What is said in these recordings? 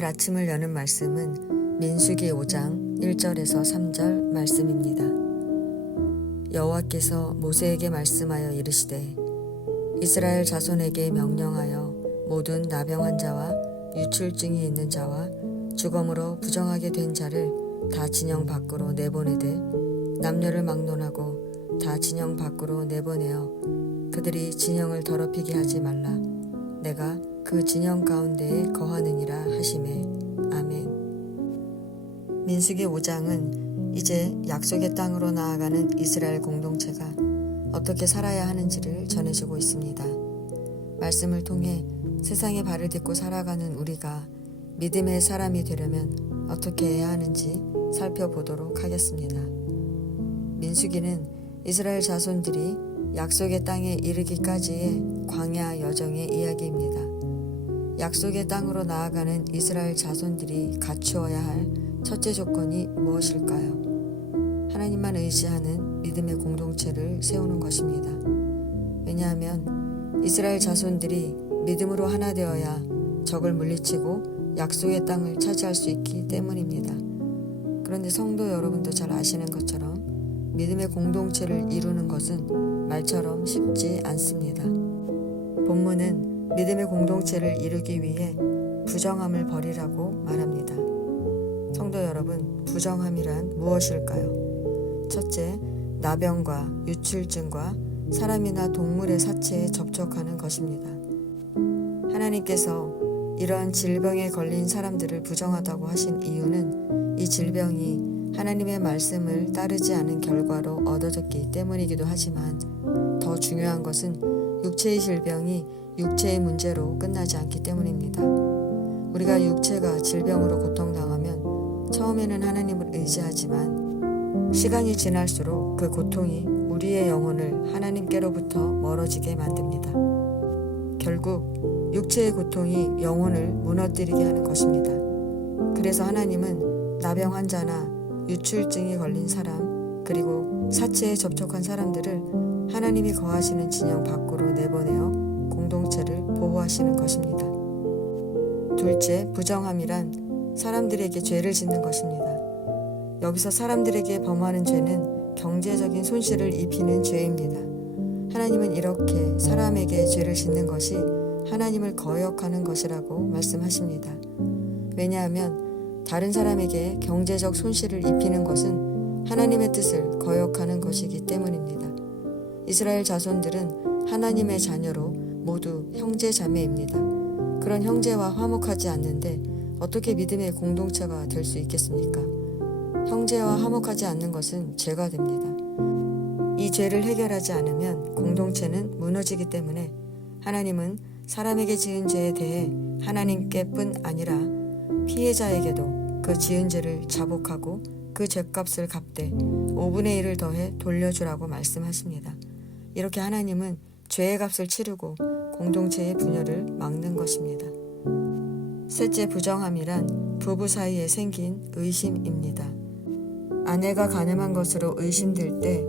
오늘 아침을 여는 말씀은 민수기 5장 1절에서 3절 말씀입니다. 여호와께서 모세에게 말씀하여 이르시되 이스라엘 자손에게 명령하여 모든 나병한 자와 유출증이 있는 자와 주검으로 부정하게 된 자를 다 진영 밖으로 내보내되 남녀를 막론하고 다 진영 밖으로 내보내어 그들이 진영을 더럽히게 하지 말라. 내가 그 진영 가운데에 거하느니라 하시매. 아멘. 민수기 5장은 이제 약속의 땅으로 나아가는 이스라엘 공동체가 어떻게 살아야 하는지를 전해주고 있습니다. 말씀을 통해 세상의 발을 딛고 살아가는 우리가 믿음의 사람이 되려면 어떻게 해야 하는지 살펴보도록 하겠습니다. 민수기는 이스라엘 자손들이 약속의 땅에 이르기까지의 광야 여정의 이야기입니다. 약속의 땅으로 나아가는 이스라엘 자손들이 갖추어야 할 첫째 조건이 무엇일까요? 하나님만 의지하는 믿음의 공동체를 세우는 것입니다. 왜냐하면 이스라엘 자손들이 믿음으로 하나 되어야 적을 물리치고 약속의 땅을 차지할 수 있기 때문입니다. 그런데 성도 여러분도 잘 아시는 것처럼 믿음의 공동체를 이루는 것은 말처럼 쉽지 않습니다. 본문은 믿음의 공동체를 이루기 위해 부정함을 버리라고 말합니다. 성도 여러분, 부정함이란 무엇일까요? 첫째, 나병과 유출증과 사람이나 동물의 사체에 접촉하는 것입니다. 하나님께서 이러한 질병에 걸린 사람들을 부정하다고 하신 이유는 이 질병이 하나님의 말씀을 따르지 않은 결과로 얻어졌기 때문이기도 하지만 더 중요한 것은 육체의 질병이 육체의 문제로 끝나지 않기 때문입니다. 우리가 육체가 질병으로 고통당하면 처음에는 하나님을 의지하지만 시간이 지날수록 그 고통이 우리의 영혼을 하나님께로부터 멀어지게 만듭니다. 결국 육체의 고통이 영혼을 무너뜨리게 하는 것입니다. 그래서 하나님은 나병 환자나 유출증이 걸린 사람 그리고 사체에 접촉한 사람들을 하나님이 거하시는 진영 밖으로 내보내어 공동체를 보호하시는 것입니다. 둘째, 부정함이란 사람들에게 죄를 짓는 것입니다. 여기서 사람들에게 범하는 죄는 경제적인 손실을 입히는 죄입니다. 하나님은 이렇게 사람에게 죄를 짓는 것이 하나님을 거역하는 것이라고 말씀하십니다. 왜냐하면 다른 사람에게 경제적 손실을 입히는 것은 하나님의 뜻을 거역하는 것이기 때문입니다. 이스라엘 자손들은 하나님의 자녀로 모두 형제 자매입니다. 그런 형제와 화목하지 않는데 어떻게 믿음의 공동체가 될 수 있겠습니까? 형제와 화목하지 않는 것은 죄가 됩니다. 이 죄를 해결하지 않으면 공동체는 무너지기 때문에 하나님은 사람에게 지은 죄에 대해 하나님께뿐 아니라 피해자에게도 그 지은 죄를 자복하고 그 죄값을 갚되 5분의 1을 더해 돌려주라고 말씀하십니다. 이렇게 하나님은 죄의 값을 치르고 공동체의 분열을 막는 것입니다. 셋째, 부정함이란 부부 사이에 생긴 의심입니다. 아내가 간음한 것으로 의심될 때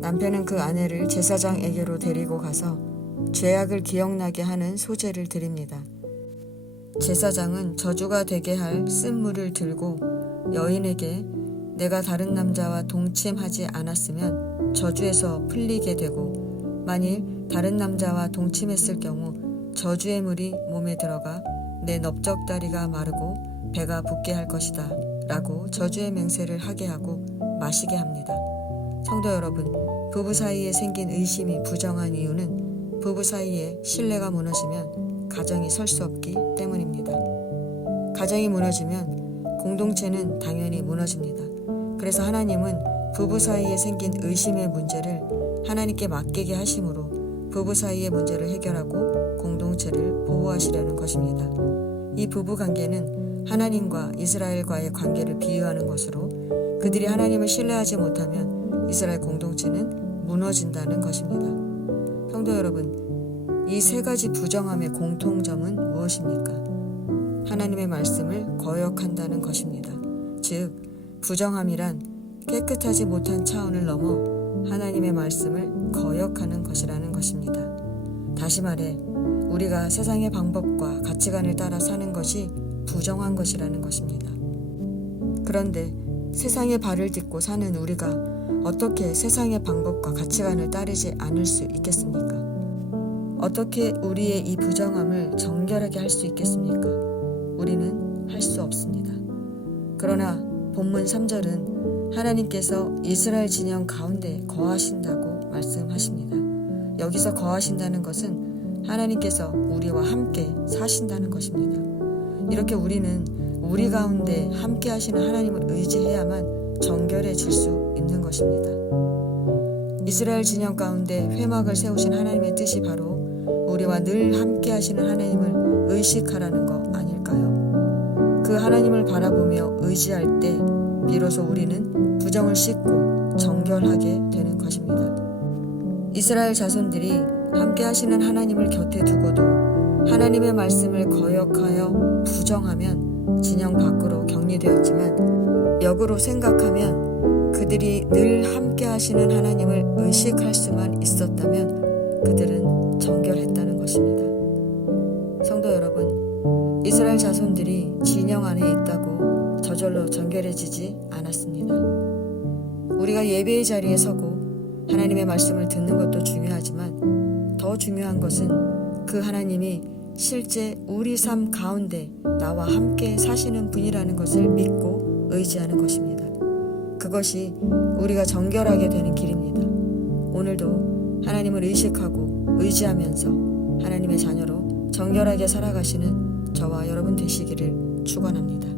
남편은 그 아내를 제사장에게로 데리고 가서 죄악을 기억나게 하는 소재를 드립니다. 제사장은 저주가 되게 할 쓴물을 들고 여인에게 내가 다른 남자와 동침하지 않았으면 저주에서 풀리게 되고 만일 다른 남자와 동침했을 경우 저주의 물이 몸에 들어가 내 넓적다리가 마르고 배가 붓게 할 것이다 라고 저주의 맹세를 하게 하고 마시게 합니다. 성도 여러분, 부부 사이에 생긴 의심이 부정한 이유는 부부 사이에 신뢰가 무너지면 가정이 설 수 없기 때문입니다. 가정이 무너지면 공동체는 당연히 무너집니다. 그래서 하나님은 부부 사이에 생긴 의심의 문제를 하나님께 맡기게 하심으로 부부 사이의 문제를 해결하고 공동체를 보호하시려는 것입니다. 이 부부 관계는 하나님과 이스라엘과의 관계를 비유하는 것으로 그들이 하나님을 신뢰하지 못하면 이스라엘 공동체는 무너진다는 것입니다. 성도 여러분, 이 세 가지 부정함의 공통점은 무엇입니까? 하나님의 말씀을 거역한다는 것입니다. 즉, 부정함이란 깨끗하지 못한 차원을 넘어 하나님의 말씀을 거역하는 것이라는 것입니다. 다시 말해, 우리가 세상의 방법과 가치관을 따라 사는 것이 부정한 것이라는 것입니다. 그런데 세상의 발을 딛고 사는 우리가 어떻게 세상의 방법과 가치관을 따르지 않을 수 있겠습니까? 어떻게 우리의 이 부정함을 정결하게 할 수 있겠습니까? 우리는 할 수 없습니다. 그러나 본문 3절은 하나님께서 이스라엘 진영 가운데 거하신다고 말씀하십니다. 여기서 거하신다는 것은 하나님께서 우리와 함께 사신다는 것입니다. 이렇게 우리는 우리 가운데 함께 하시는 하나님을 의지해야만 정결해질 수 있는 것입니다. 이스라엘 진영 가운데 회막을 세우신 하나님의 뜻이 바로 우리와 늘 함께 하시는 하나님을 의식하라는 거 아닐까요? 그 하나님을 바라보며 의지할 때 비로소 우리는 부정을 씻고 정결하게 되는 것입니다. 이스라엘 자손들이 함께 하시는 하나님을 곁에 두고도 하나님의 말씀을 거역하여 부정하면 진영 밖으로 격리되었지만 역으로 생각하면 그들이 늘 함께 하시는 하나님을 의식할 수만 있었다면 그들은 정결했다는 것입니다. 성도 여러분, 이스라엘 자손들이 진영 안에 있다고 저절로 정결해지지 않았습니다. 우리가 예배의 자리에 서고 하나님의 말씀을 듣는 것도 중요하지만 더 중요한 것은 그 하나님이 실제 우리 삶 가운데 나와 함께 사시는 분이라는 것을 믿고 의지하는 것입니다. 그것이 우리가 정결하게 되는 길입니다. 오늘도 하나님을 의식하고 의지하면서 하나님의 자녀로 정결하게 살아가시는 저와 여러분 되시기를 축원합니다.